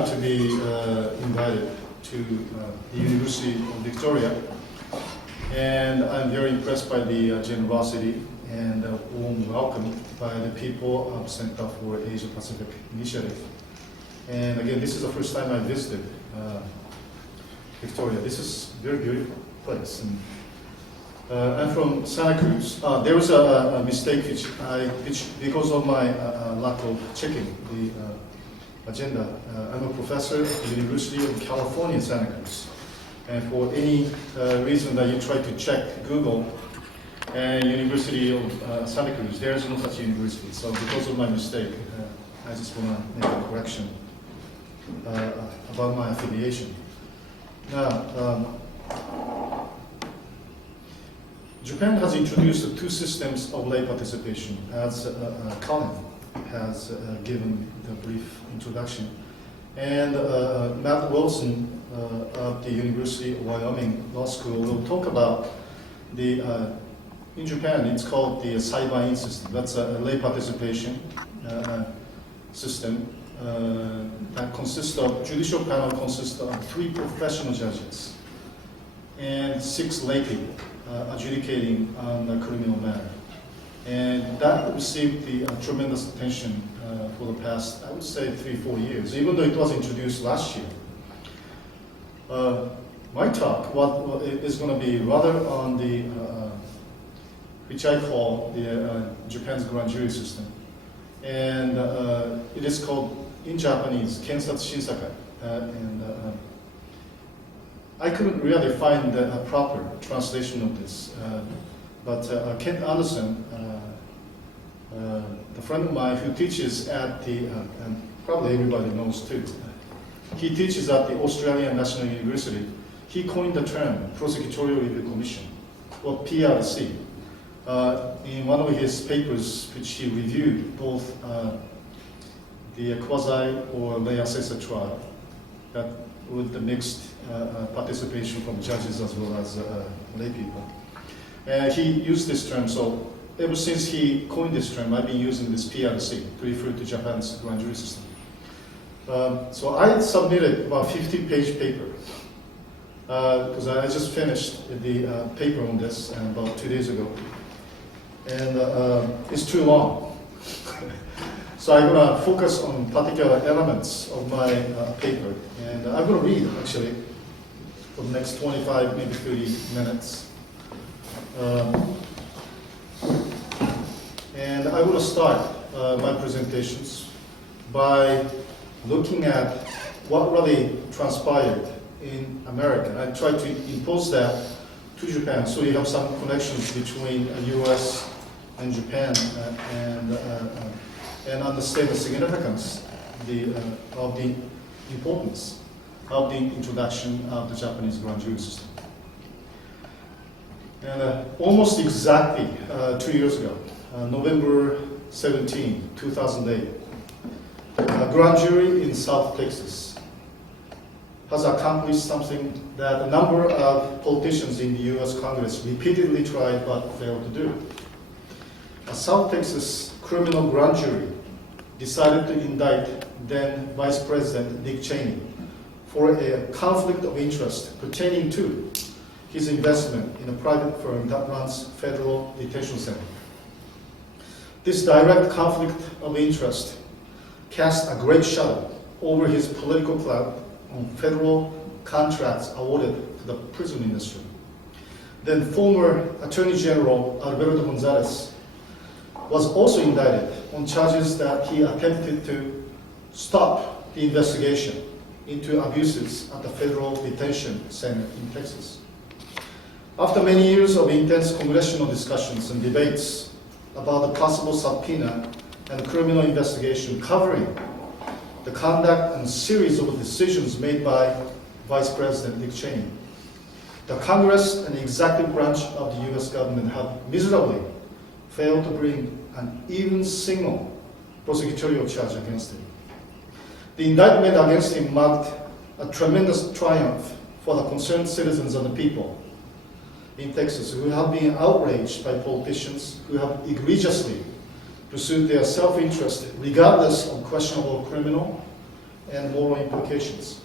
honored to be invited to the University of Victoria, and I'm very impressed by the generosity and warm welcome by the people of Center for Asia Pacific Initiative. And again, this is the first time I visited Victoria. This is a very beautiful place. And, I'm from Santa Cruz. There was a mistake which because of my lack of checking the agenda. I'm a professor at the University of California, Santa Cruz. And for any reason that you try to check Google and University of Santa Cruz, there is no such university. So because of my mistake, I just want to make a correction about my affiliation. Now, Japan has introduced two systems of lay participation, as Colin has given the brief introduction. And Matt Wilson of the University of Wyoming Law School will talk about the, in Japan, it's called the Saibain system. That's a lay participation system that consists of, judicial panel consists of 3 professional judges and 6 lay people adjudicating on a criminal matter. And that received the tremendous attention for the past, I would say, 3-4 years, even though it was introduced last year. My talk is going to be rather on the, which I call the Japan's grand jury system. And it is called, in Japanese, Kensatsu Shinsakai. I couldn't really find a proper translation of this, but Kent Anderson, a friend of mine who teaches at the, and probably everybody knows too, he teaches at the Australian National University. He coined the term Prosecutorial Review Commission, or PRC, in one of his papers which he reviewed both the quasi or lay assessor trial that with the mixed participation from judges as well as lay people. He used this term, so ever since he coined this term, I've been using this PRC to refer to Japan's grand jury system. So I submitted about 50-page paper because I just finished the paper on this about 2 days ago. And it's too long. So I'm going to focus on particular elements of my paper. And I'm going to read, actually, for the next 25, maybe 30 minutes. And I want to start my presentations by looking at what really transpired in America. I tried to impose that to Japan, so you have some connections between US and Japan, and understand the significance of the importance of the introduction of the Japanese grand jury system. And almost exactly 2 years ago, November 17, 2008, a grand jury in South Texas has accomplished something that a number of politicians in the US Congress repeatedly tried but failed to do. A South Texas criminal grand jury decided to indict then Vice President Dick Cheney for a conflict of interest pertaining to his investment in a private firm that runs federal detention center. This direct conflict of interest cast a great shadow over his political clout on federal contracts awarded to the prison industry. Then former Attorney General Alberto Gonzales was also indicted on charges that he attempted to stop the investigation into abuses at the federal detention center in Texas. After many years of intense congressional discussions and debates about the possible subpoena and criminal investigation covering the conduct and series of decisions made by Vice President Dick Cheney, the Congress and the executive branch of the US government have miserably failed to bring an even single prosecutorial charge against him. The indictment against him marked a tremendous triumph for the concerned citizens and the people in Texas who have been outraged by politicians who have egregiously pursued their self-interest regardless of questionable criminal and moral implications.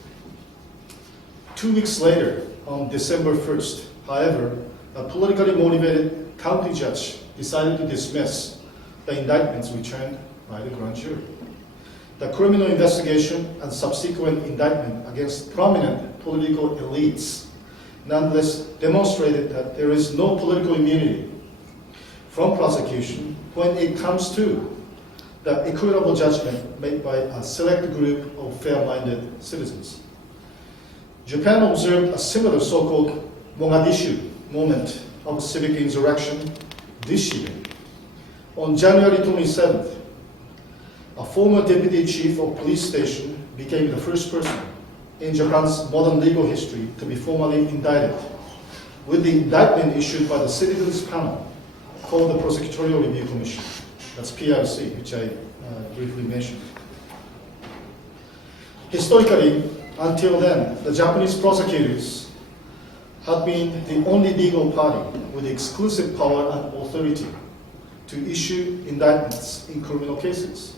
2 weeks later, on December 1st, however, a politically motivated county judge decided to dismiss the indictments returned by the grand jury. The criminal investigation and subsequent indictment against prominent political elites nonetheless demonstrated that there is no political immunity from prosecution when it comes to the equitable judgment made by a select group of fair-minded citizens. Japan observed a similar so-called Mogadishu moment of civic insurrection this year. On January 27th, a former deputy chief of police station became the first person in Japan's modern legal history to be formally indicted, with the indictment issued by the citizens panel called the Prosecutorial Review Commission. That's PRC, which I briefly mentioned. Historically, until then, the Japanese prosecutors had been the only legal party with exclusive power and authority to issue indictments in criminal cases.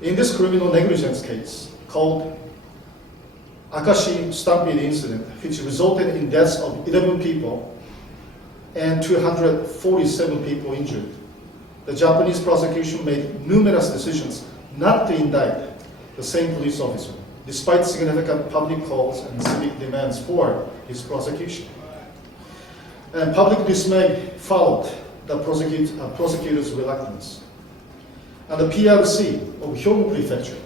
In this criminal negligence case, called Akashi Stampede incident, which resulted in deaths of 11 people and 247 people injured, the Japanese prosecution made numerous decisions not to indict the same police officer, despite significant public calls and civic demands for his prosecution. And public dismay followed the prosecutor's reluctance. And the PRC of Hyogo Prefecture,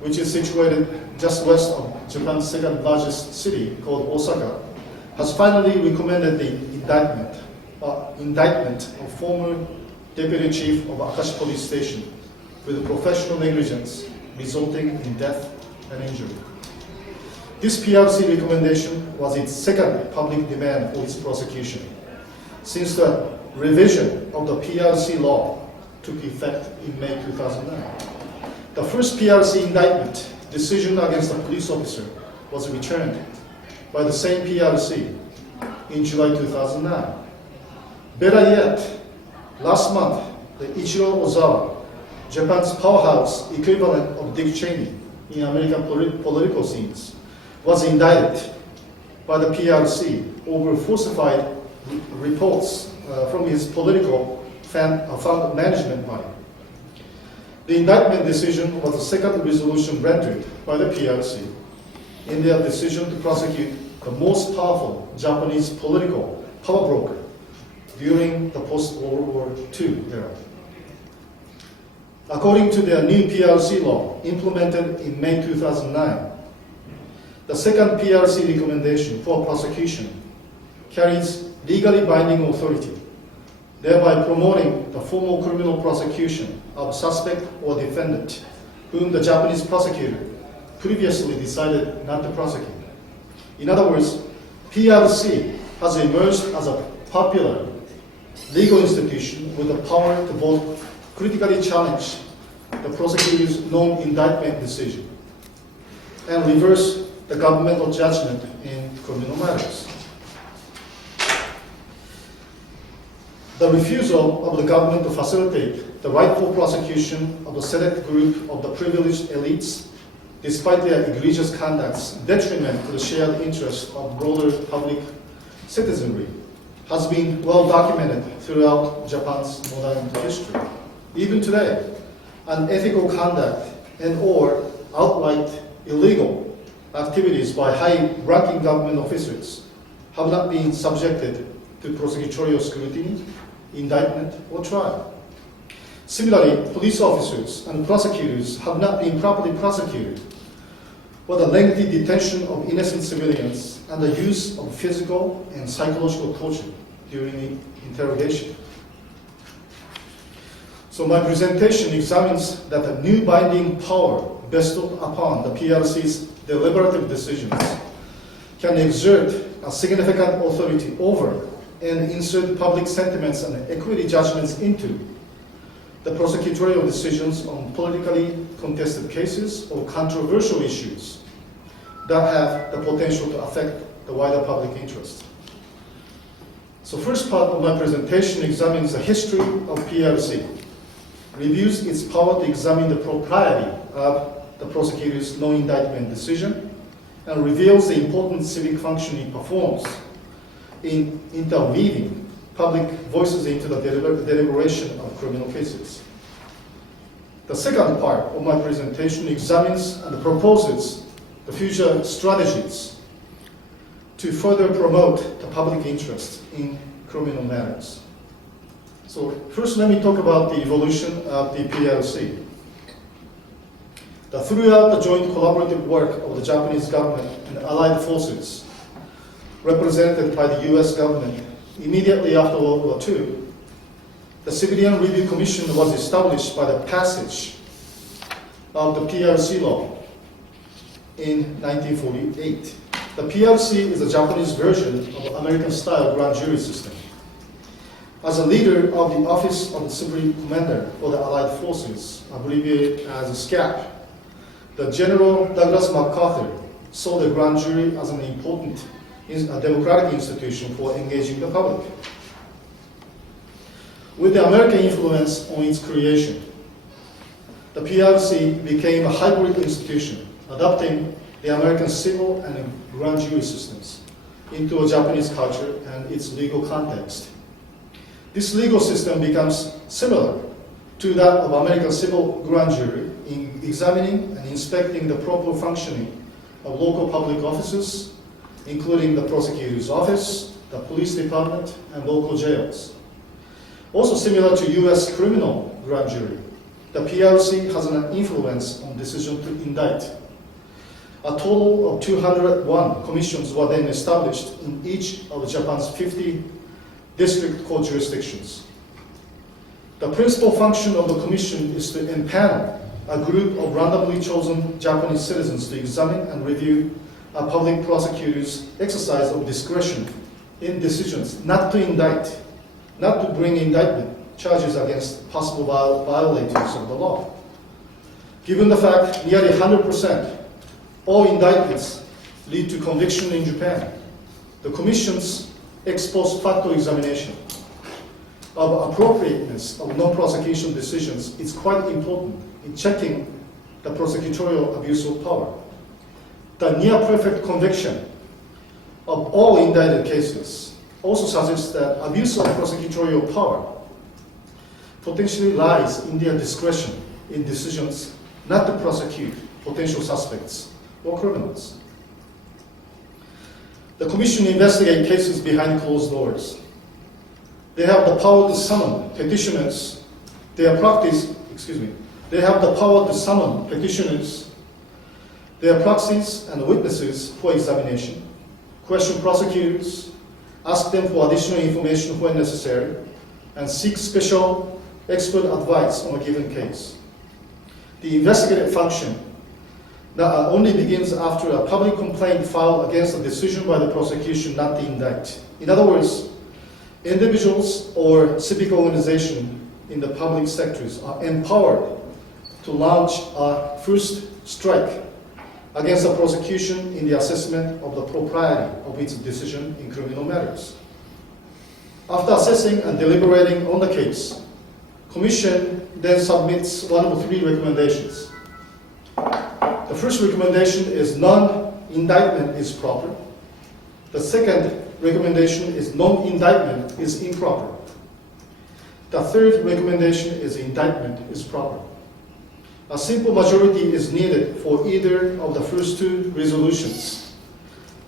which is situated just west of Japan's second largest city called Osaka, has finally recommended the indictment of former deputy chief of Akashi Police Station with professional negligence resulting in death and injury. This PRC recommendation was its second public demand for its prosecution since the revision of the PRC law took effect in May 2009. The first PRC indictment decision against a police officer was returned by the same PRC in July 2009. Better yet, last month, the Ichiro Ozawa, Japan's powerhouse equivalent of Dick Cheney in American political scenes, was indicted by the PRC over falsified reports from his political fund management body. The indictment decision was the second resolution rendered by the PRC in their decision to prosecute the most powerful Japanese political power broker during the post-World War II era. According to their new PRC law implemented in May 2009, the second PRC recommendation for prosecution carries legally binding authority, thereby promoting the formal criminal prosecution of a suspect or defendant whom the Japanese prosecutor previously decided not to prosecute. In other words, PRC has emerged as a popular legal institution with the power to both critically challenge the prosecutor's non-indictment decision and reverse the governmental judgment in criminal matters. The refusal of the government to facilitate the rightful prosecution of a select group of the privileged elites, despite their egregious conduct's detriment to the shared interest of broader public citizenry, has been well documented throughout Japan's modern history. Even today, unethical conduct and or outright illegal activities by high-ranking government officers have not been subjected to prosecutorial scrutiny, indictment, or trial. Similarly, police officers and prosecutors have not been properly prosecuted for the lengthy detention of innocent civilians and the use of physical and psychological torture during the interrogation. So my presentation examines that the new binding power bestowed upon the PRC's deliberative decisions can exert a significant authority over and insert public sentiments and equity judgments into the prosecutorial decisions on politically contested cases or controversial issues that have the potential to affect the wider public interest. So first part of my presentation examines the history of PRC, reviews its power to examine the propriety of the prosecutor's no-indictment decision and reveals the important civic function it performs in interweaving public voices into the deliberation of criminal cases. The second part of my presentation examines and proposes the future strategies to further promote the public interest in criminal matters. So first let me talk about the evolution of the PRC. Throughout the joint collaborative work of the Japanese government and allied forces, represented by the US government immediately after World War II, the Civilian Review Commission was established by the passage of the PRC law in 1948. The PRC is a Japanese version of American-style grand jury system. As a leader of the Office of the Supreme Commander for the Allied Forces, abbreviated as SCAP, the General Douglas MacArthur saw the grand jury as an important democratic institution for engaging the public. With the American influence on its creation, the PRC became a hybrid institution, adopting the American civil and grand jury systems into a Japanese culture and its legal context. This legal system becomes similar to that of American civil grand jury in examining and inspecting the proper functioning of local public offices, including the prosecutor's office, the police department, and local jails. Also similar to US criminal grand jury, the PRC has an influence on decision to indict. A total of 201 commissions were then established in each of Japan's 50 district court jurisdictions. The principal function of the commission is to empanel a group of randomly chosen Japanese citizens to examine and review a public prosecutor's exercise of discretion in decisions not to indict, not to bring indictment charges against possible violators of the law. Given the fact nearly 100% all indictments lead to conviction in Japan, the Commission's ex post facto examination of appropriateness of non-prosecution decisions is quite important in checking the prosecutorial abuse of power. The near-perfect conviction of all indicted cases also suggests that abuse of prosecutorial power potentially lies in their discretion in decisions not to prosecute potential suspects or criminals. The Commission investigates cases behind closed doors. They have the power to summon petitioners. They have the power to summon petitioners, their proxies and witnesses for examination, question prosecutors, ask them for additional information when necessary, and seek special expert advice on a given case. The investigative function only begins after a public complaint filed against a decision by the prosecution not to indict. In other words, individuals or civic organizations in the public sectors are empowered to launch a first strike against the prosecution in the assessment of the propriety of its decision in criminal matters. After assessing and deliberating on the case, Commission then submits one of three recommendations. The first recommendation is non-indictment is proper. The second recommendation is non-indictment is improper. The third recommendation is indictment is proper. A simple majority is needed for either of the first two resolutions,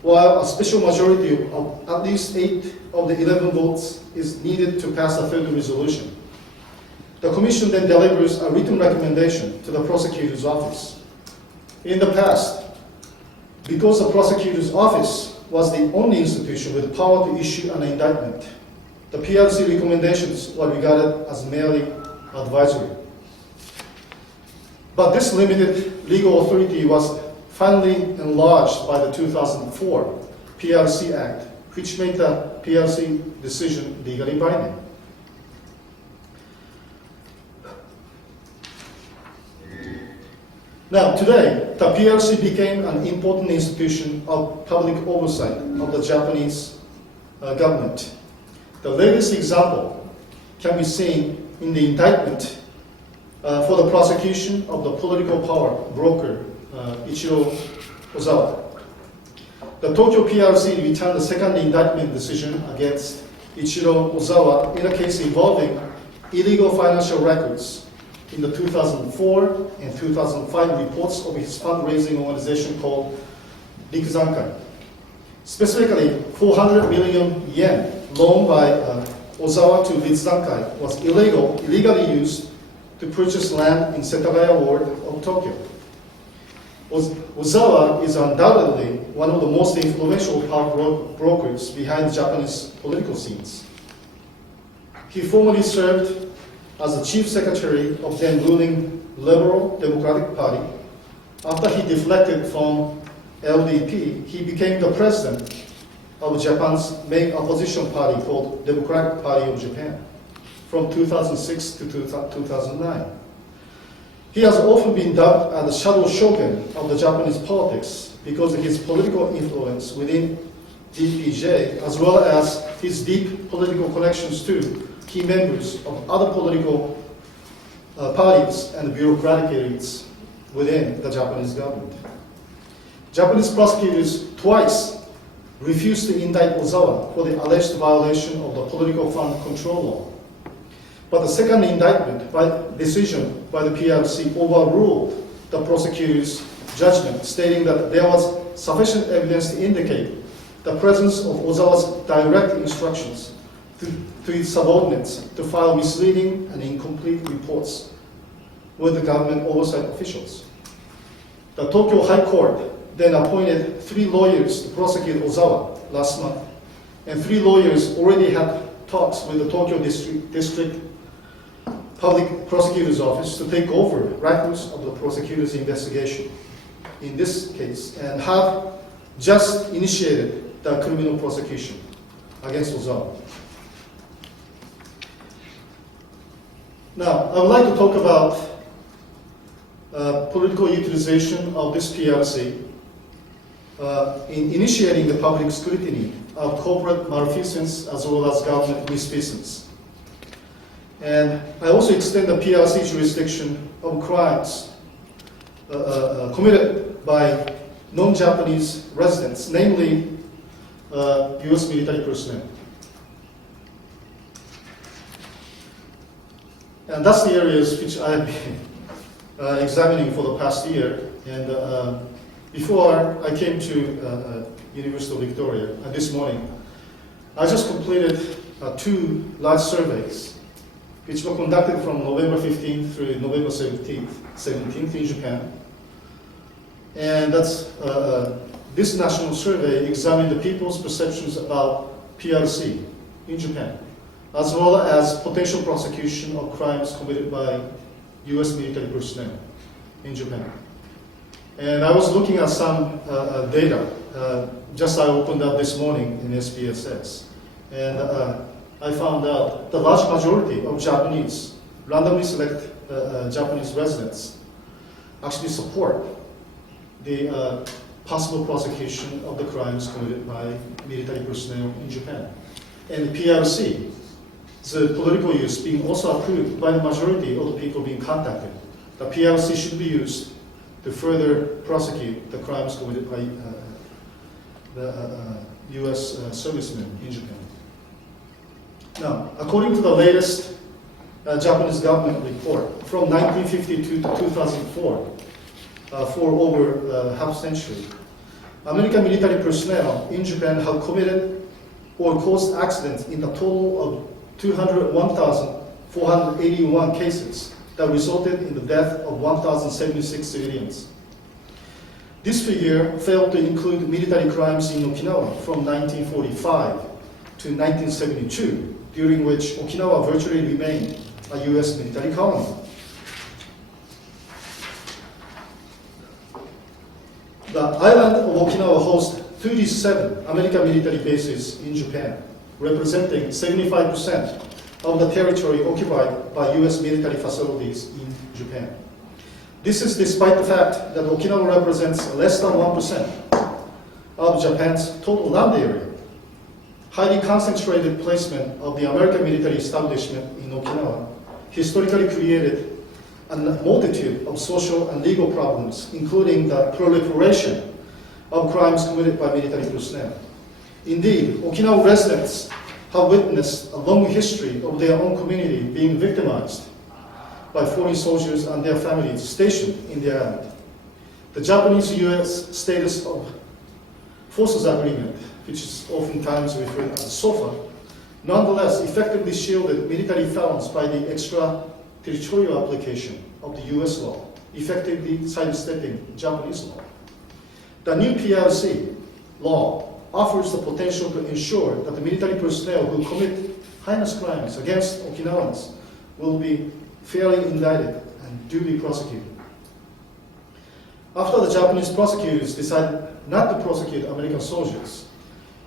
while a special majority of at least 8 of the 11 votes is needed to pass a third resolution. The Commission then delivers a written recommendation to the prosecutor's office. In the past, because the prosecutor's office was the only institution with power to issue an indictment, the PRC recommendations were regarded as merely advisory. But this limited legal authority was finally enlarged by the 2004 PRC Act, which made the PRC decision legally binding. Now, today, the PRC became an important institution of public oversight of the Japanese government. The latest example can be seen in the indictment for the prosecution of the political power broker Ichiro Ozawa. The Tokyo PRC returned the second indictment decision against Ichiro Ozawa in a case involving illegal financial records in the 2004 and 2005 reports of his fundraising organization called Rikuzankai. Specifically, 400 million yen loaned by Ozawa to Rikuzankai was illegally used to purchase land in Setagaya ward of Tokyo. Ozawa is undoubtedly one of the most influential power brokers behind Japanese political scenes. He formerly served as the chief secretary of then ruling Liberal Democratic Party. After he deflected from LDP, he became the president of Japan's main opposition party called Democratic Party of Japan from 2006 to 2009. He has often been dubbed as the shadow shogun of the Japanese politics because of his political influence within DPJ, as well as his deep political connections to key members of other political parties and bureaucratic elites within the Japanese government. Japanese prosecutors twice refused to indict Ozawa for the alleged violation of the political fund control law. But the second indictment decision by the PRC overruled the prosecutor's judgment, stating that there was sufficient evidence to indicate the presence of Ozawa's direct instructions to his subordinates to file misleading and incomplete reports with the government oversight officials. The Tokyo High Court then appointed 3 lawyers to prosecute Ozawa last month, and 3 lawyers already had talks with the Tokyo District Public Prosecutor's Office to take over records of the prosecutor's investigation in this case, and have just initiated the criminal prosecution against Ozawa. Now, I would like to talk about political utilization of this PRC in initiating the public scrutiny of corporate malfeasance as well as government misfeasance. And I also extend the PRC jurisdiction of crimes committed by non-Japanese residents, namely US military personnel. And that's the areas which I have been examining for the past year. And before I came to University of Victoria this morning, I just completed 2 large surveys which were conducted from November 15th through November 17th in Japan. And that's, this national survey examined the people's perceptions about PRC in Japan, as well as potential prosecution of crimes committed by US military personnel in Japan. And I was looking at some data, just I opened up this morning in SPSS. And I found out the large majority of Japanese, randomly select Japanese residents, actually support the possible prosecution of the crimes committed by military personnel in Japan. And the PRC, the political use being also approved by the majority of the people being contacted. The PRC should be used to further prosecute the crimes committed by the US servicemen in Japan. Now, according to the latest Japanese government report, from 1952 to 2004, for over half a century, American military personnel in Japan have committed or caused accidents in a total of 201,481 cases that resulted in the death of 1,076 civilians. This figure failed to include military crimes in Okinawa from 1945 to 1972, during which Okinawa virtually remained a US military colony. The island of Okinawa hosts 37 American military bases in Japan, representing 75% of the territory occupied by US military facilities in Japan. This is despite the fact that Okinawa represents less than 1% of Japan's total land area. Highly concentrated placement of the American military establishment in Okinawa historically created a multitude of social and legal problems, including the proliferation of crimes committed by military personnel. Indeed, Okinawa residents have witnessed a long history of their own community being victimized by foreign soldiers and their families stationed in the island. The Japanese-US status of forces agreement, which is oftentimes referred as SOFA, nonetheless effectively shielded military felons by the extraterritorial application of the US law, effectively sidestepping Japanese law. The new PRC law offers the potential to ensure that the military personnel who commit heinous crimes against Okinawans will be fairly indicted and duly prosecuted. After the Japanese prosecutors decided not to prosecute American soldiers,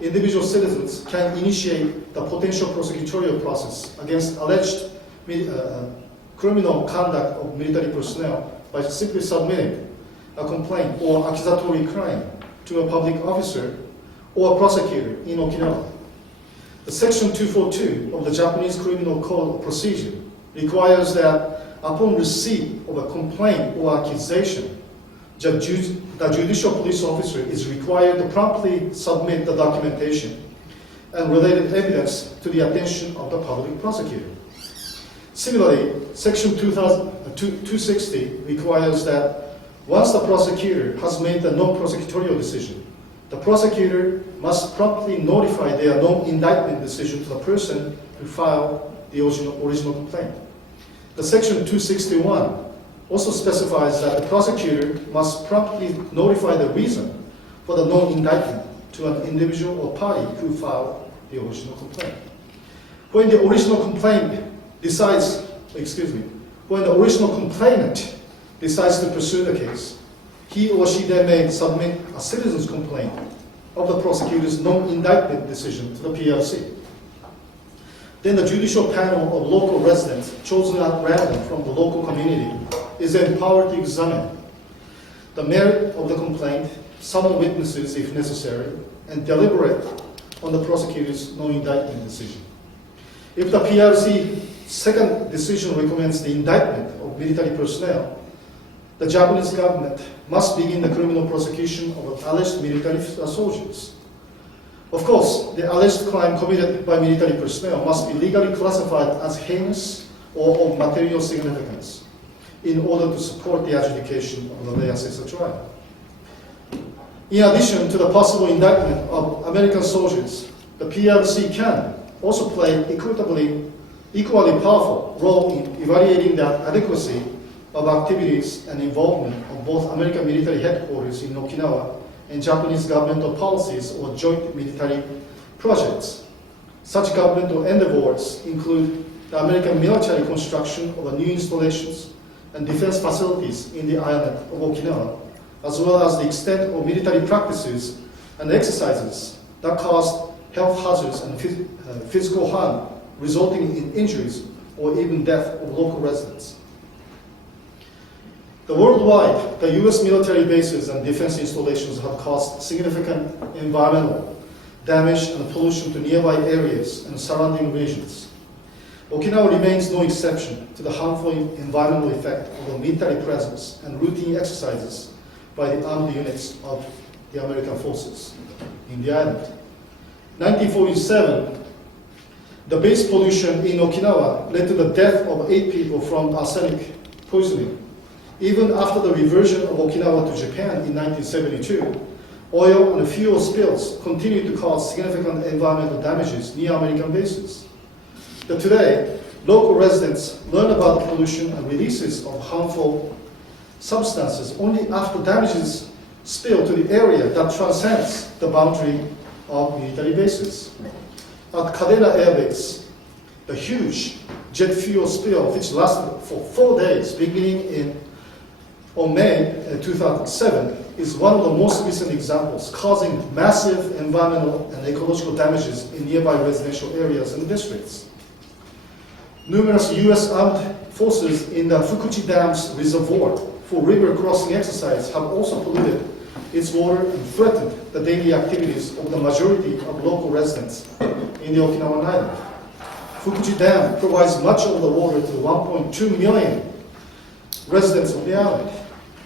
individual citizens can initiate the potential prosecutorial process against alleged criminal conduct of military personnel by simply submitting a complaint or accusatory crime to a public officer or a prosecutor in Okinawa. The Section 242 of the Japanese Criminal Code of Procedure requires that upon receipt of a complaint or accusation, the judicial police officer is required to promptly submit the documentation and related evidence to the attention of the public prosecutor. Similarly, Section 260 requires that once the prosecutor has made the non-prosecutorial decision, the prosecutor must promptly notify their non-indictment decision to the person who filed the original complaint. The Section 261 also specifies that the prosecutor must promptly notify the reason for the non-indictment to an individual or party who filed the original complaint. When the original complainant decides to pursue the case, he or she then may submit a citizen's complaint of the prosecutor's non-indictment decision to the PRC. Then the judicial panel of local residents, chosen at random from the local community, is empowered to examine the merit of the complaint, summon witnesses if necessary, and deliberate on the prosecutor's non-indictment decision. If the PRC second decision recommends the indictment of military personnel, the Japanese government must begin the criminal prosecution of alleged military soldiers. Of course, the alleged crime committed by military personnel must be legally classified as heinous or of material significance in order to support the adjudication of the lay assessor trial. In addition to the possible indictment of American soldiers, the PRC can also play equally powerful role in evaluating the adequacy of activities and involvement of both American military headquarters in Okinawa and Japanese governmental policies or joint military projects. Such governmental endeavors include the American military construction of new installations and defense facilities in the island of Okinawa, as well as the extent of military practices and exercises that cause health hazards and physical harm resulting in injuries or even death of local residents. Worldwide, the US military bases and defense installations have caused significant environmental damage and pollution to nearby areas and surrounding regions. Okinawa remains no exception to the harmful environmental effect of the military presence and routine exercises by the armed units of the American forces in the island. 1947, the base pollution in Okinawa led to the death of 8 people from arsenic poisoning. Even after the reversion of Okinawa to Japan in 1972, oil and fuel spills continued to cause significant environmental damages near American bases. But today, local residents learn about the pollution and releases of harmful substances only after damages spill to the area that transcends the boundary of military bases. At Kadena Air Base, the huge jet fuel spill, which lasted for 4 days, beginning on May 2007, is one of the most recent examples, causing massive environmental and ecological damages in nearby residential areas and districts. Numerous US armed forces in the Fukuchi Dam's reservoir for river crossing exercise have also polluted its water and threatened the daily activities of the majority of local residents in the Okinawan island. Fukuchi Dam provides much of the water to 1.2 million residents of the island.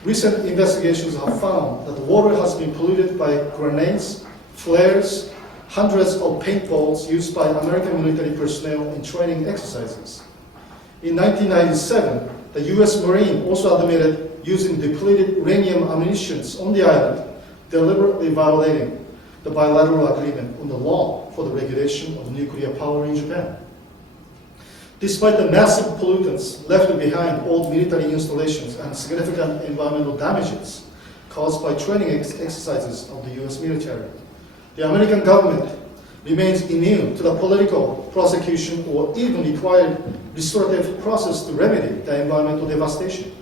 Recent investigations have found that the water has been polluted by grenades, flares, hundreds of paintballs used by American military personnel in training exercises. In 1997, the U.S. Marine also admitted using depleted uranium ammunition on the island, deliberately violating the bilateral agreement on the law for the regulation of nuclear power in Japan. Despite the massive pollutants left behind old military installations and significant environmental damages caused by training exercises of the U.S. military, the American government remains immune to the political prosecution or even required restorative process to remedy the environmental devastation.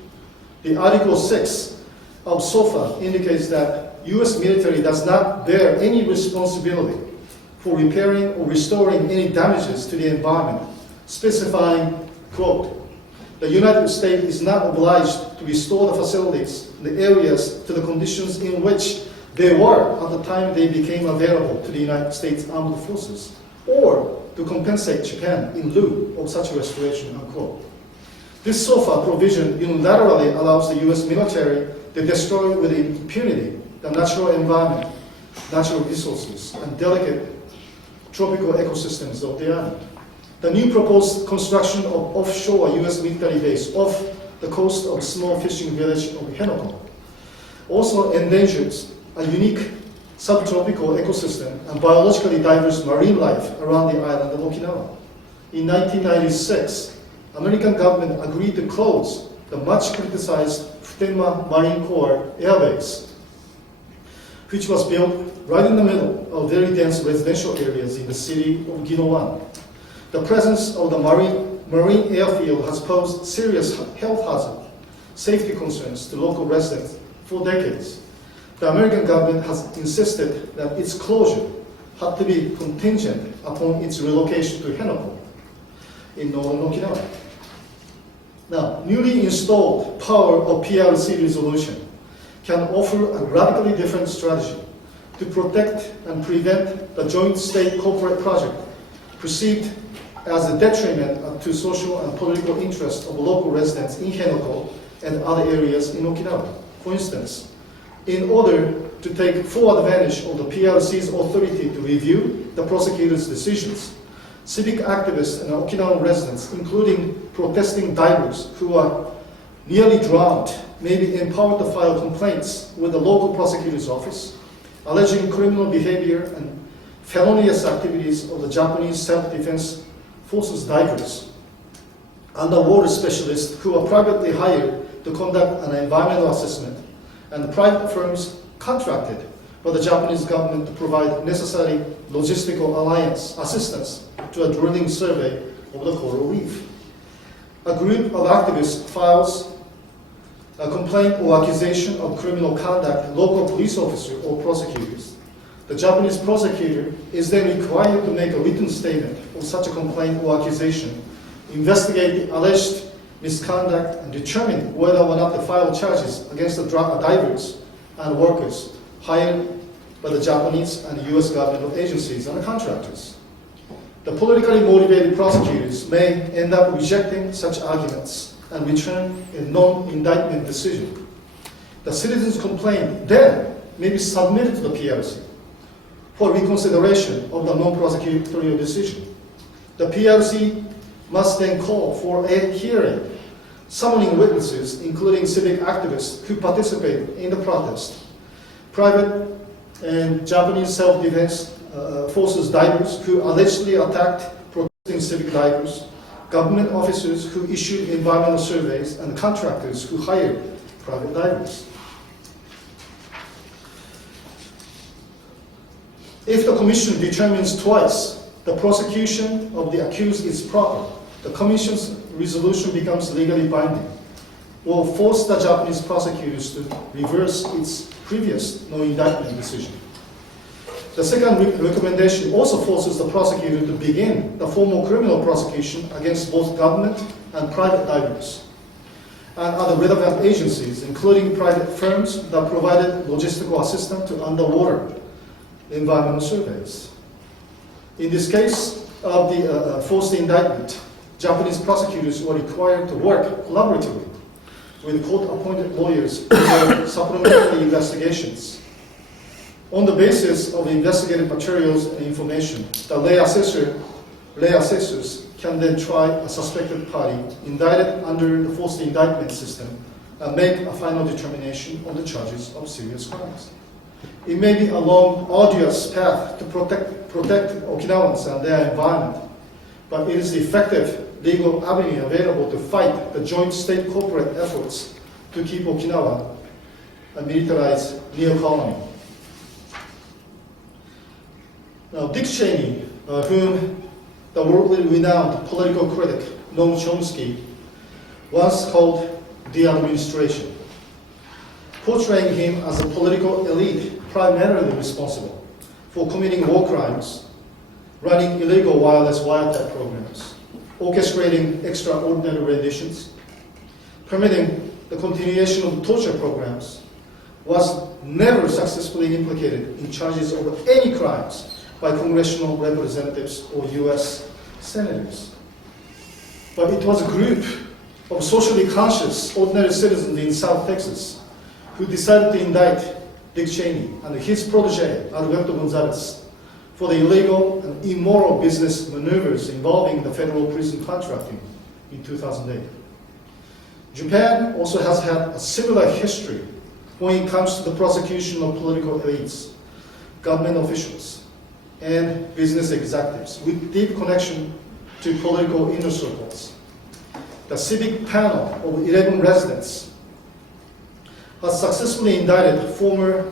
The Article 6 of SOFA indicates that U.S. military does not bear any responsibility for repairing or restoring any damages to the environment, specifying, quote, the United States is not obliged to restore the facilities, the areas, to the conditions in which they were at the time they became available to the United States Armed Forces, or to compensate Japan in lieu of such restoration, unquote. This SOFA provision unilaterally allows the U.S. military to destroy with impunity the natural environment, natural resources, and delicate tropical ecosystems of the island. The new proposed construction of offshore U.S. military base off the coast of small fishing village of Henoko also endangers a unique subtropical ecosystem and biologically diverse marine life around the island of Okinawa. In 1996, American government agreed to close the much criticized Futenma Marine Corps Air Base, which was built right in the middle of very dense residential areas in the city of Ginowan. The presence of the marine airfield has posed serious health hazard, safety concerns to local residents for decades. The American government has insisted that its closure had to be contingent upon its relocation to Henoko in northern Okinawa. Now, newly installed power of PRC resolution can offer a radically different strategy to protect and prevent the joint state-corporate project perceived as a detriment to social and political interests of local residents in Henoko and other areas in Okinawa. For instance, in order to take full advantage of the PRC's authority to review the prosecutor's decisions, civic activists and Okinawan residents, including protesting divers who are nearly drowned, may be empowered to file complaints with the local prosecutor's office, alleging criminal behavior and felonious activities of the Japanese self-defense forces divers, underwater specialists who are privately hired to conduct an environmental assessment, and the private firms contracted by the Japanese government to provide necessary logistical assistance to a drilling survey of the coral reef. A group of activists files a complaint or accusation of criminal conduct, local police officer or prosecutors. The Japanese prosecutor is then required to make a written statement of such a complaint or accusation, investigate the alleged misconduct, and determine whether or not to file charges against the divers and workers hired by the Japanese and U.S. governmental agencies and the contractors. The politically motivated prosecutors may end up rejecting such arguments and return a non-indictment decision. The citizen's complaint then may be submitted to the PRC for reconsideration of the non-prosecutorial decision. The PRC must then call for a hearing, summoning witnesses, including civic activists who participated in the protest, private and Japanese self-defense forces divers who allegedly attacked protesting civic divers, government officers who issued environmental surveys, and contractors who hired private divers. If the Commission determines twice the prosecution of the accused is proper, the Commission's resolution becomes legally binding, will force the Japanese prosecutors to reverse its previous no-indictment decision. The second recommendation also forces the prosecutor to begin the formal criminal prosecution against both government and private divers and other relevant agencies, including private firms that provided logistical assistance to underwater environmental surveys. In this case of the forced indictment, Japanese prosecutors were required to work collaboratively with court-appointed lawyers for supplementary investigations. On the basis of investigative materials and information, the lay assessors can then try a suspected party indicted under the false indictment system and make a final determination on the charges of serious crimes. It may be a long, arduous path to protect Okinawans and their environment, but it is the effective legal avenue available to fight the joint state corporate efforts to keep Okinawa a militarized neo-colony. Now, Dick Cheney, whom the worldly renowned political critic Noam Chomsky once called the administration, portraying him as a political elite primarily responsible for committing war crimes, running illegal wireless wiretap programs, orchestrating extraordinary renditions, permitting the continuation of torture programs, was never successfully implicated in charges of any crimes by congressional representatives or US senators. But it was a group of socially conscious, ordinary citizens in South Texas who decided to indict Dick Cheney and his protege, Alberto Gonzalez, for the illegal and immoral business maneuvers involving the federal prison contracting in 2008. Japan also has had a similar history when it comes to the prosecution of political elites, government officials, and business executives with deep connection to political inner circles. The Civic panel of 11 residents has successfully indicted former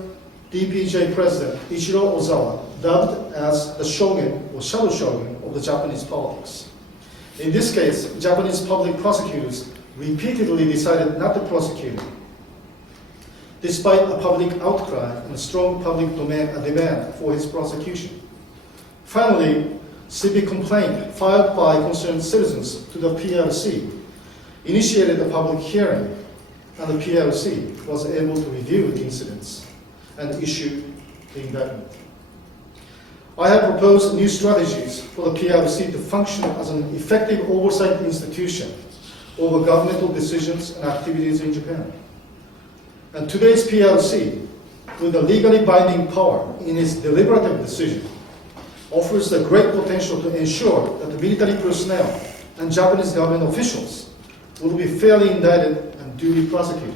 DPJ President Ichiro Ozawa, dubbed as the shogun or shadow shogun of the Japanese politics. In this case, Japanese public prosecutors repeatedly decided not to prosecute him, despite a public outcry and a strong public demand for his prosecution. Finally, civic complaint filed by concerned citizens to the PRC initiated a public hearing, and the PRC was able to review the incidents and issue the indictment. I have proposed new strategies for the PRC to function as an effective oversight institution over governmental decisions and activities in Japan. And today's PRC, with the legally binding power in its deliberative decision, offers the great potential to ensure that the military personnel and Japanese government officials will be fairly indicted and duly prosecuted.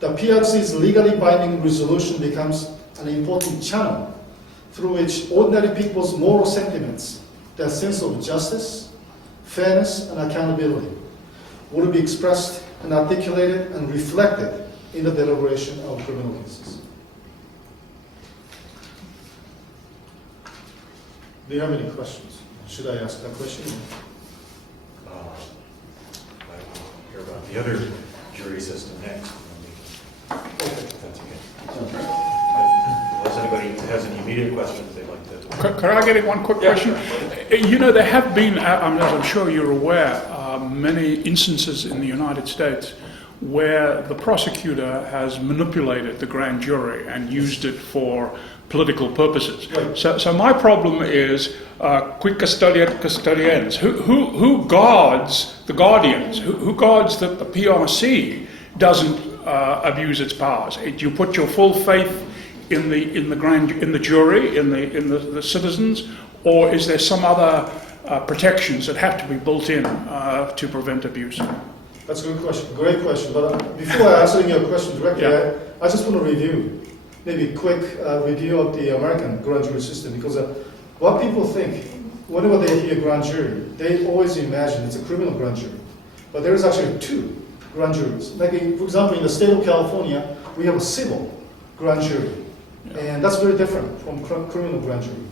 The PRC's legally binding resolution becomes an important channel through which ordinary people's moral sentiments, their sense of justice, fairness, and accountability will be expressed and articulated and reflected in the deliberation of criminal cases. Do you have any questions? Should I ask that question? I will hear about the other jury system next. If that's okay. Unless anybody has any immediate questions they'd like to... Could I get in one quick question? You know, there have been, as I'm sure you're aware, many instances in the United States where the prosecutor has manipulated the grand jury and used it for political purposes. Right. So my problem is, quid custodians, who guards the guardians? Who guards that the PRC doesn't abuse its powers? Do you put your full faith in the jury, in the citizens, or is there some other protections that have to be built in to prevent abuse? That's a good question, great question. But before answering your question directly, Yeah. I just want to review, maybe a quick review of the American grand jury system, because what people think, whenever they hear grand jury, they always imagine it's a criminal grand jury. But there is actually two grand juries. Like, for example, in the state of California, we have a civil grand jury. And that's very different from criminal grand jury.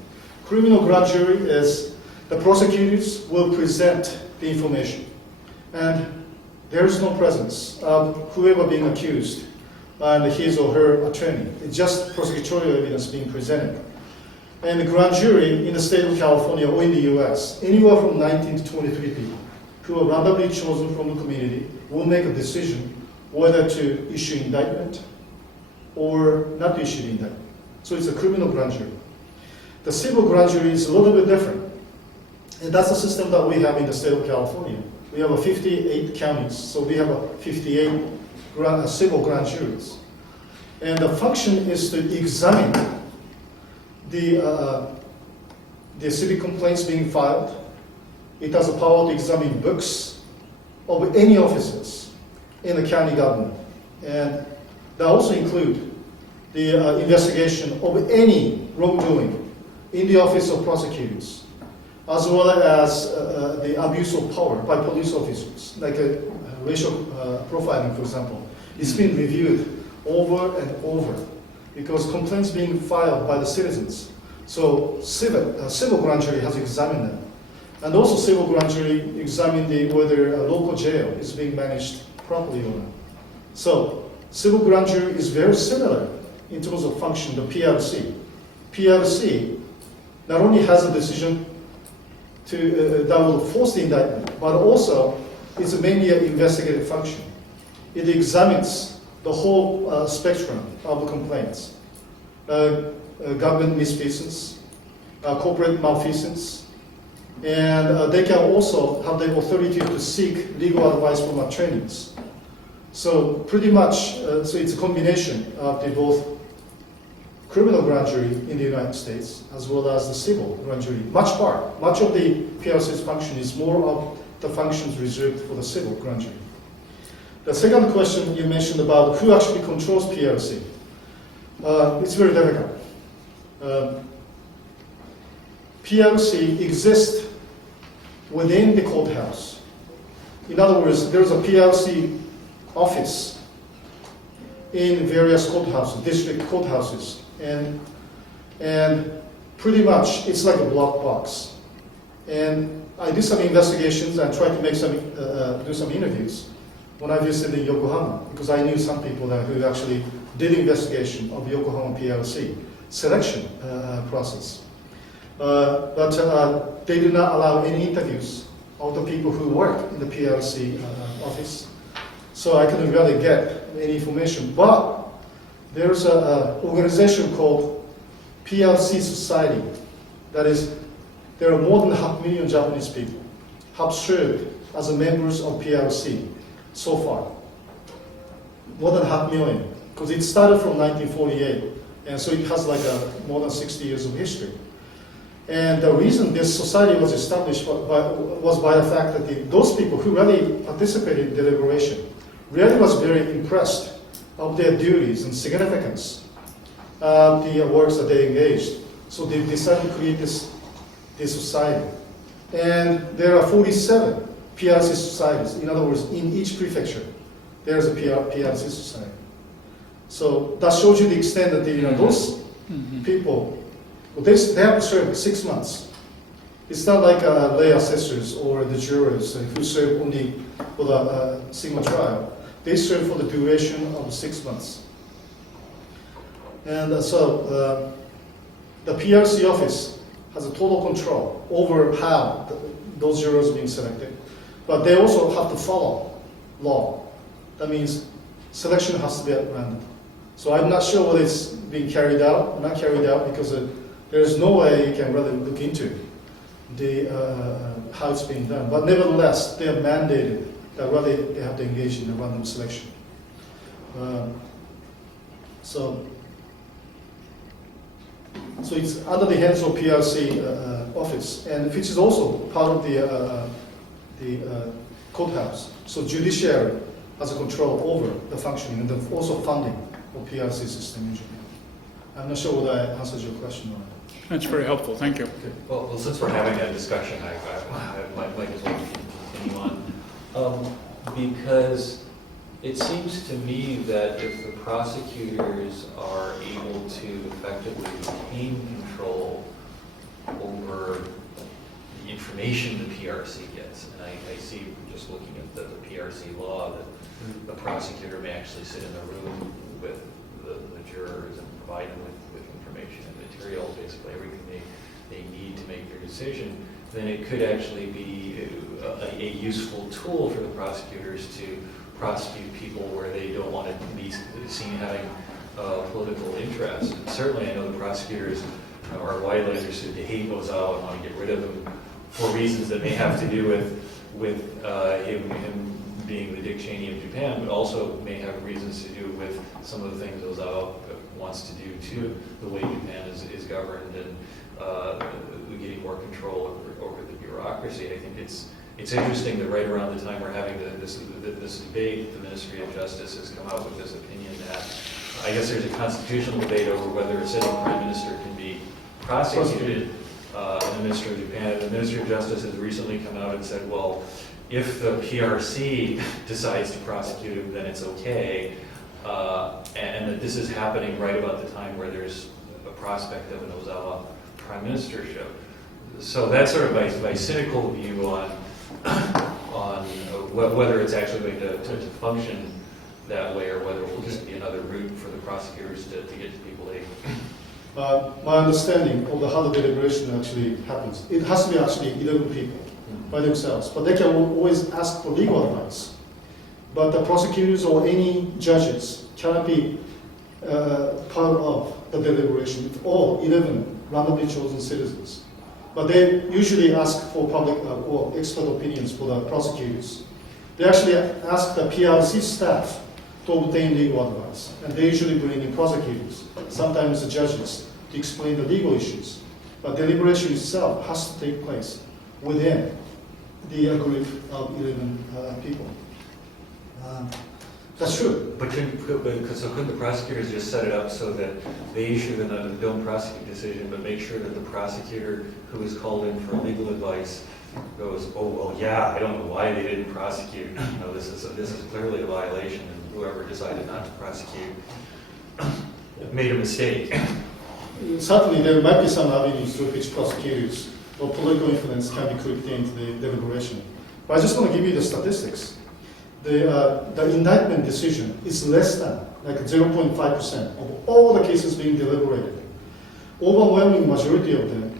Criminal grand jury is the prosecutors will present the information, and there is no presence of whoever being accused and his or her attorney. It's just prosecutorial evidence being presented. And the grand jury in the state of California or in the US, anywhere from 19 to 23 people who are randomly chosen from the community will make a decision whether to issue indictment or not to issue the indictment. So it's a criminal grand jury. The civil grand jury is a little bit different. And that's the system that we have in the state of California. We have 58 counties, so we have 58 civil grand juries. And the function is to examine the civic complaints being filed. It has the power to examine books of any officers in the county government. And that also include the investigation of any wrongdoing in the office of prosecutors, as well as the abuse of power by police officers, like racial profiling, for example. It's been reviewed over and over because complaints being filed by the citizens. So civil grand jury has examined them. And also civil grand jury examined whether a local jail is being managed properly or not. So civil grand jury is very similar in terms of function to PRC. PRC not only has a decision that will force the indictment, but also it's mainly an investigative function. It examines the whole spectrum of the complaints. Government misfeasance, corporate malfeasance, and they can also have the authority to seek legal advice from attorneys. So pretty much, so it's a combination of the both criminal grand jury in the United States as well as the civil grand jury. Much of the PRC's function is more of the functions reserved for the civil grand jury. The second question you mentioned about who actually controls PRC. It's very difficult. PRC exists within the courthouse. In other words, there's a PRC office in various courthouses, district courthouses, and pretty much it's like a block box. And I did some investigations and tried to make do some interviews when I visited Yokohama, because I knew some people who actually did investigation of Yokohama PRC selection process. But they did not allow any interviews of the people who work in the PRC office. So I couldn't really get any information. But there's an organization called PRC Society. That is, there are more than 500,000 Japanese people have served as members of PRC so far. More than 500,000, because it started from 1948, and so it has like more than 60 years of history. And the reason this society was established was by the fact that those people who really participated in deliberation really was very impressed of their duties and significance of the works that they engaged. So they decided to create this society. And there are 47 PRC societies. In other words, in each prefecture, there's a PRC society. So that shows you the extent that those people, they have to serve 6 months. It's not like lay assessors or the jurors who serve only for the single trial. They serve for the duration of 6 months. And so the PRC office has a total control over how those jurors are being selected. But they also have to follow law. That means selection has to be at random. So I'm not sure whether it's being carried out or not carried out, because there's no way you can really look into how it's being done. But nevertheless, they are mandated that really they have to engage in a random selection. So it's under the hands of PRC office, and which is also part of the courthouse. So judiciary has a control over the functioning and also funding of PRC system in Japan. I'm not sure whether I answered your question or not. That's very helpful. Thank you. Okay. Well, since we're having that discussion, I might as well continue on. Because it seems to me that if the prosecutors are able to effectively retain control over the information the PRC gets, and I see just looking at the PRC law that the prosecutor may actually sit in the room with the jurors and provide them with information and materials, basically everything they need to make their decision, then it could actually be a useful tool for the prosecutors to prosecute people where they don't want to be seen having political interest. And certainly I know the prosecutors are widely understood to hate Ozawa and want to get rid of him for reasons that may have to do with him being the Dick Cheney of Japan, but also may have reasons to do with some of the things Ozawa wants to do to the way Japan is governed and getting more control over the bureaucracy. I think it's interesting that right around the time we're having this debate, the Ministry of Justice has come out with this opinion that I guess there's a constitutional debate over whether a sitting prime minister can be prosecuted in the Ministry of Japan. The Ministry of Justice has recently come out and said, well, if the PRC decides to prosecute him, then it's okay, and that this is happening right about the time where there's a prospect of an Ozawa prime ministership. So that's sort of my cynical view on whether it's actually going to function that way, or whether it will just be another route for the prosecutors to get to people aid. My understanding of how the deliberation actually happens, it has to be actually 11 people by themselves, but they can always ask for legal advice. But the prosecutors or any judges cannot be part of the deliberation with all 11 randomly chosen citizens. But they usually ask for public or expert opinions for the prosecutors. They actually ask the PRC staff to obtain legal advice, and they usually bring in prosecutors, sometimes the judges, to explain the legal issues. But deliberation itself has to take place within the group of 11 people. That's true. But couldn't the prosecutors just set it up so that they issue the don't prosecute decision, but make sure that the prosecutor who is called in for legal advice goes, oh well, yeah, I don't know why they didn't prosecute. No, this is clearly a violation, and whoever decided not to prosecute made a mistake. Certainly, there might be some avenues through which prosecutors or political influence can be clipped into the deliberation. But I just want to give you the statistics. The indictment decision is less than like 0.5% of all the cases being deliberated. Overwhelming majority of them,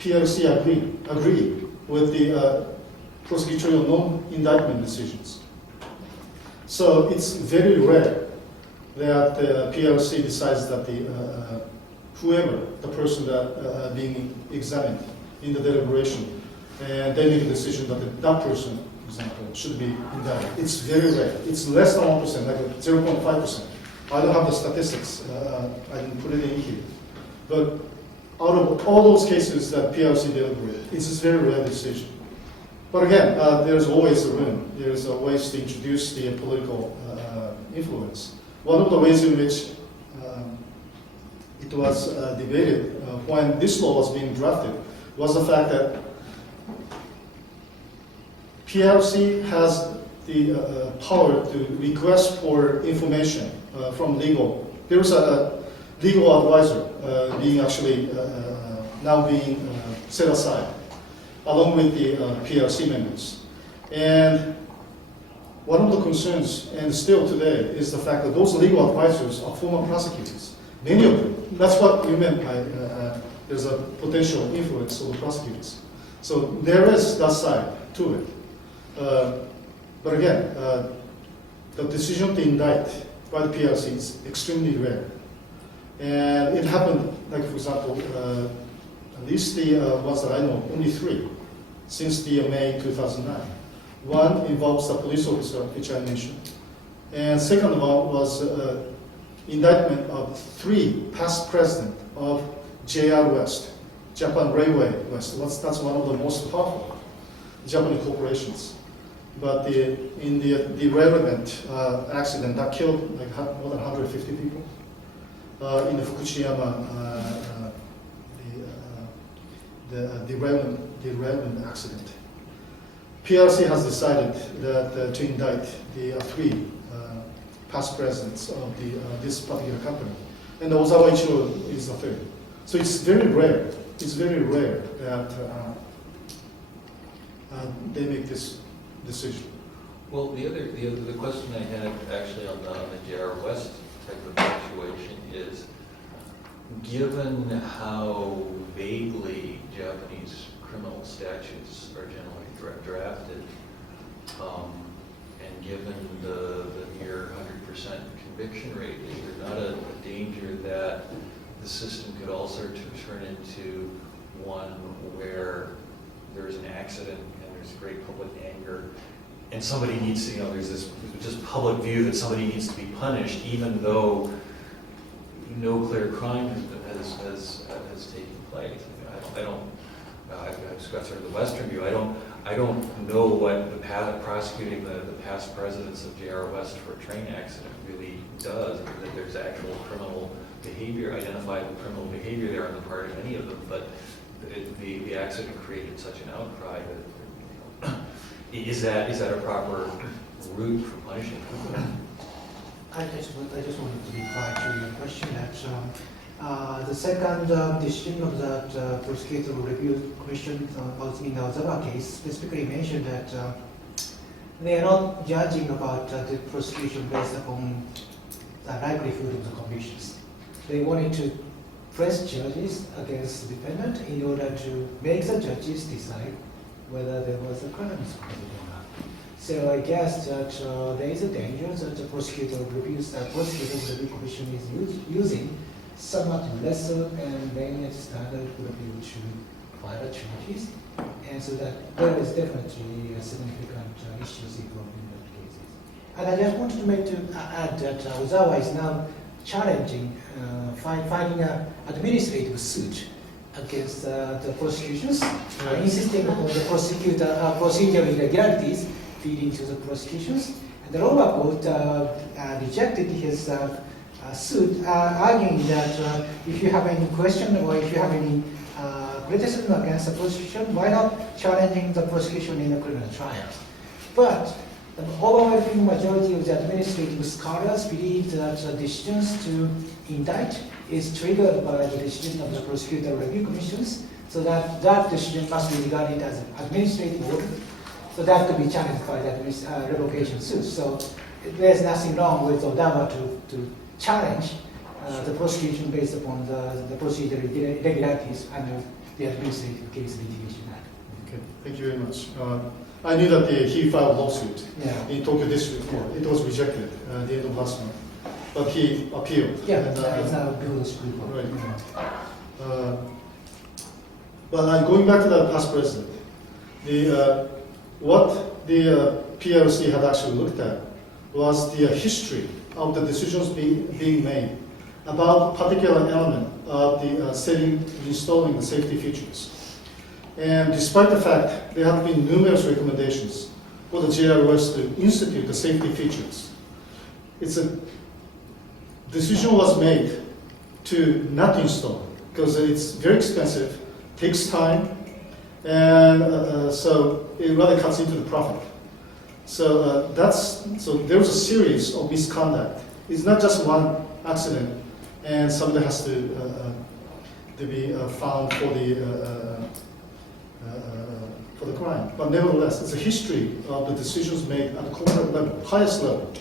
PRC agree with the prosecutorial non-indictment decisions. So it's very rare that the PRC decides that whoever, the person that being examined in the deliberation, and they make a decision that that person, for example, should be indicted. It's very rare. It's less than 1%, like 0.5%. I don't have the statistics. I didn't put it in here. But out of all those cases that PRC deliberated, it's a very rare decision. But again, there's always a room. There's ways to introduce the political influence. One of the ways in which it was debated when this law was being drafted was the fact that PRC has the power to request for information from legal. There was a legal advisor being actually now being set aside, along with the PRC members. And one of the concerns, and still today, is the fact that those legal advisors are former prosecutors. Many of them. That's what we meant by there's a potential influence over prosecutors. So there is that side to it. But again, the decision to indict by the PRC is extremely rare. And it happened, like for example, at least the ones that I know, only 3 since the May 2009. One involves the police officer, which I mentioned. And second one was indictment of 3 past presidents of JR West, Japan Railway West. That's one of the most powerful Japanese corporations. But in the derailment accident that killed like more than 150 people in the Fukushima the derailment accident. PRC has decided that to indict the 3 past presidents of this particular company, and Ozawa Ichiro is the 3rd. So it's very rare. It's very rare that they make this decision. Well, the question I had actually on the JR West type of situation is, given how vaguely Japanese criminal statutes are generally drafted, and given the near 100% conviction rate, is there not a danger that the system could also turn into one where there's an accident and there's great public anger, and somebody needs to, there's this just public view that somebody needs to be punished, even though no clear crime has taken place. I've just got sort of the Western view. I don't know what prosecuting the past presidents of J.R. West for a train accident really does, that there's actual criminal behavior, identifiable criminal behavior there on the part of any of them, but the accident created such an outcry that, is that a proper route for punishing people? I just wanted to reply to your question that the second decision of that Prosecutorial Review Commission in the Ozawa case specifically mentioned that they are not judging about the prosecution based upon the likelihood of the convictions. They wanted to press judges against the defendant in order to make the judges decide whether there was a crime committed or not. So I guess that there is a danger that the Prosecutorial Review Commission is using somewhat lesser and lenient standard review to file charges, and so that there is definitely a significant issues involved in that cases. And I just wanted to add that Ozawa is now challenging filing an administrative suit against the prosecutions, insisting upon the procedural irregularities leading to the prosecutions. And the lower court rejected his suit, arguing that if you have any question or if you have any criticism against the prosecution, why not challenging the prosecution in a criminal trial? But the overwhelming majority of the administrative scholars believe that the decisions to indict is triggered by the decision of the Prosecutorial Review Commissions, so that decision must be regarded as an administrative order, so that could be challenged by the revocation suit. So there's nothing wrong with Ozawa to challenge the prosecution based upon the procedural irregularities under the Administrative Case Litigation Act. Okay, thank you very much. I knew that he filed a lawsuit Yeah. in Tokyo District Court. It was rejected at the end of last month, but he appealed. Yeah, And, it's now before the Supreme Court. Right. But going back to the past president, what the PRC had actually looked at was the history of the decisions being made about particular element of the installing the safety features. And despite the fact there have been numerous recommendations for the JROS to institute the safety features, decision was made to not install because it's very expensive, takes time, and so it rather cuts into the profit. So there was a series of misconduct. It's not just one accident, and somebody has to be found for the crime. But nevertheless, it's a history of the decisions made at the corporate level, highest level,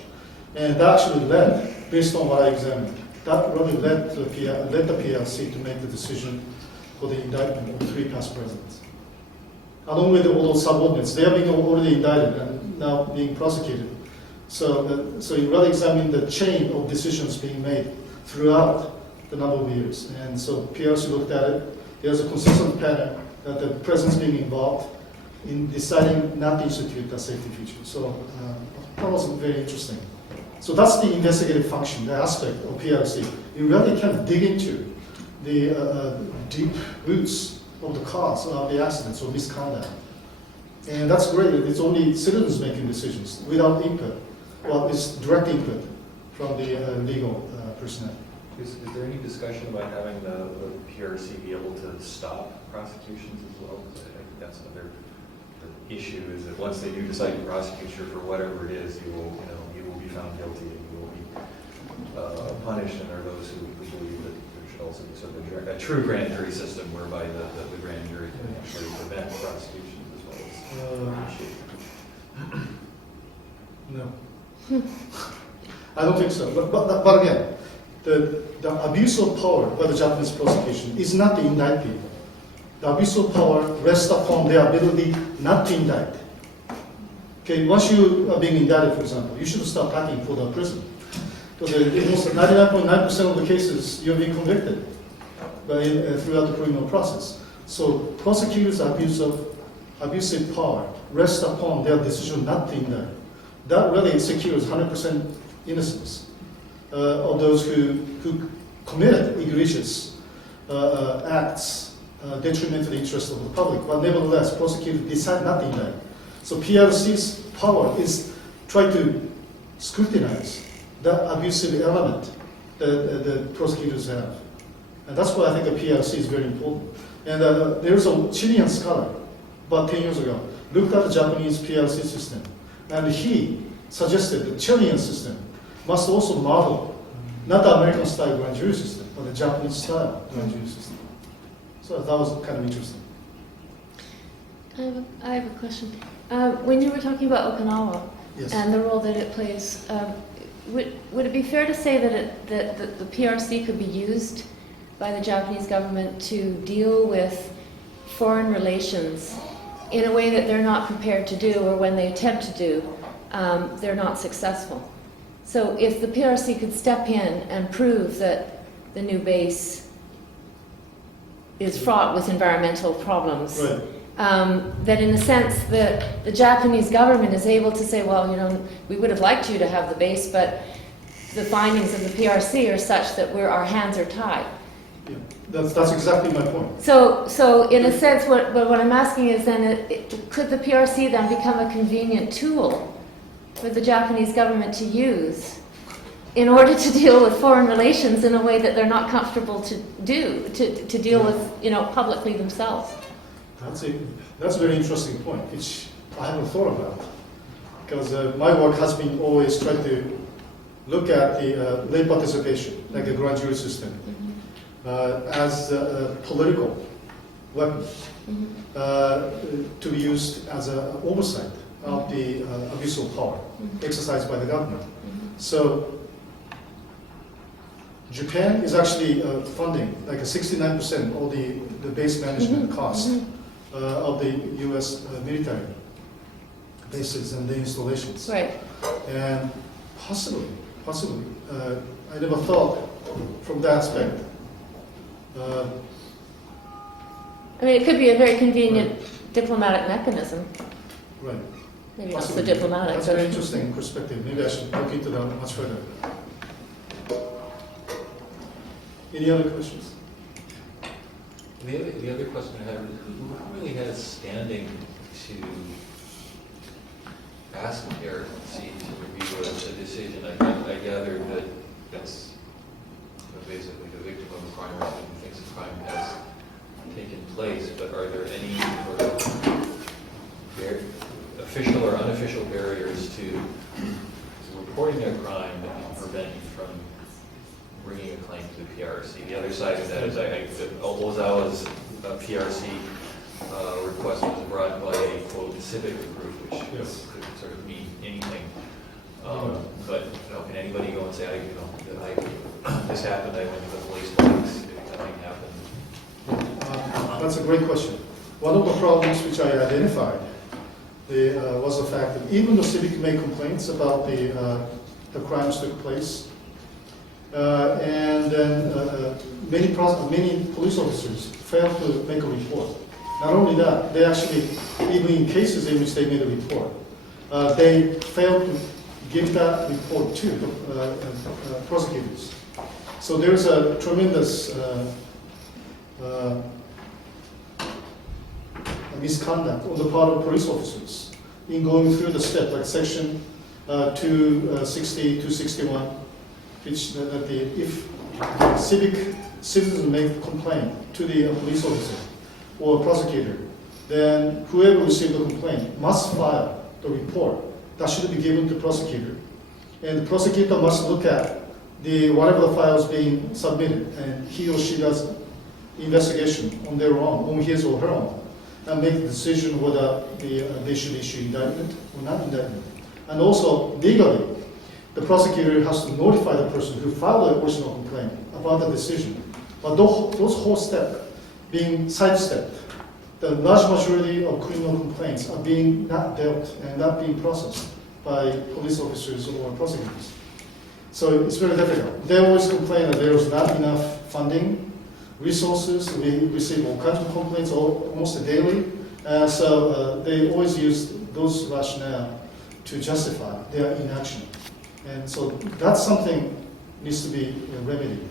and that actually led, based on what I examined, that really led the PRC to make the decision for the indictment of 3 past presidents. Along with all those subordinates, they are being already indicted and now being prosecuted. So you really examine the chain of decisions being made throughout the number of years. And so PRC looked at it. There's a consistent pattern that the president's being involved in deciding not to institute the safety feature. So that was very interesting. So that's the investigative function, the aspect of PRC. You really can dig into the deep roots of the cause of the accidents or misconduct. And that's great. It's only citizens making decisions without input. Well, it's direct input from the legal personnel. Is there any discussion about having the PRC be able to stop prosecutions as well? Because I think that's another issue, is that once they do decide to prosecute you for whatever it is, you will be found guilty and you will be punished. And there are those who believe that there should also be sort of a true grand jury system whereby the grand jury can actually prevent prosecutions as well as No. I don't think so. But again, the abuse of power by the Japanese prosecution is not to indict people. The abuse of power rests upon their ability not to indict. Okay, once you are being indicted, for example, you should start packing for the prison. Because almost 99.9% of the cases you're being convicted throughout the criminal process. So prosecutors' abusive power rests upon their decision not to indict. That really secures 100% innocence of those who committed egregious acts detrimental to the interest of the public. But nevertheless, prosecutors decide not to indict. So PRC's power is try to scrutinize the abusive element that the prosecutors have. And that's why I think the PRC is very important. And there's a Chilean scholar about 10 years ago, looked at the Japanese PRC system, and he suggested the Chilean system must also model not the American style grand jury system, but the Japanese style grand jury system. So that was kind of interesting. I have a question. When you were talking about Okinawa Yes. and the role that it plays, would it be fair to say that the PRC could be used by the Japanese government to deal with foreign relations in a way that they're not prepared to do, or when they attempt to do, they're not successful? So if the PRC could step in and prove that the new base is fraught with environmental problems, Right. that in a sense the Japanese government is able to say, well, you know, we would have liked you to have the base, but the findings of the PRC are such that our hands are tied. Yeah. That's exactly my point. So in a sense, what I'm asking is then, could the PRC then become a convenient tool for the Japanese government to use in order to deal with foreign relations in a way that they're not comfortable to do, to deal with, you know, publicly themselves? That's a very interesting point, which I haven't thought about. Because my work has been always trying to look at the lay participation, like a grand jury system, as a political weapon to be used as an oversight of the abuse of power exercised by the government. So Japan is actually funding like a 69% of the base management cost of the U.S. Military bases and the installations. Right. And possibly, I never thought from that aspect. I mean, it could be a very convenient diplomatic mechanism. Right. Maybe not so Possibly. diplomatic. That's a but very interesting perspective. Maybe I should look into that much further. Any other questions? The other question I had was, who really has standing to ask the PRC to review a decision? I gather that that's basically the victim of a crime or someone who thinks a crime has taken place, but are there any sort of official or unofficial barriers to reporting a crime that can prevent you from bringing a claim to the PRC? The other side of that is Ozawa's PRC request was brought by a, quote, Civic group, which Yes. could sort of mean anything. But you know, can anybody go and say, this happened, I went to the police box, nothing happened? That's a great question. One of the problems which I identified was the fact that even though Civic made complaints about the crimes took place, and then many police officers failed to make a report. Not only that, they actually, even in cases in which they made a report, they failed to give that report to the prosecutors. So there's a tremendous misconduct on the part of police officers in going through the step, like section 260, 261, which if civic citizens make a complaint to the police officer or prosecutor, then whoever received the complaint must file the report. That should be given to the prosecutor. And the prosecutor must look at whatever the files being submitted, and he or she does investigation on their own, on his or her own, and make the decision whether they should issue indictment or not indictment. And also, legally, the prosecutor has to notify the person who filed the original complaint about the decision. But those whole steps being sidestepped, the large majority of criminal complaints are being not dealt and not being processed by police officers or prosecutors. So it's very difficult. They always complain that there is not enough funding, resources. We receive all kinds of complaints almost daily. So they always use those rationale to justify their inaction. And so that's something needs to be remedied.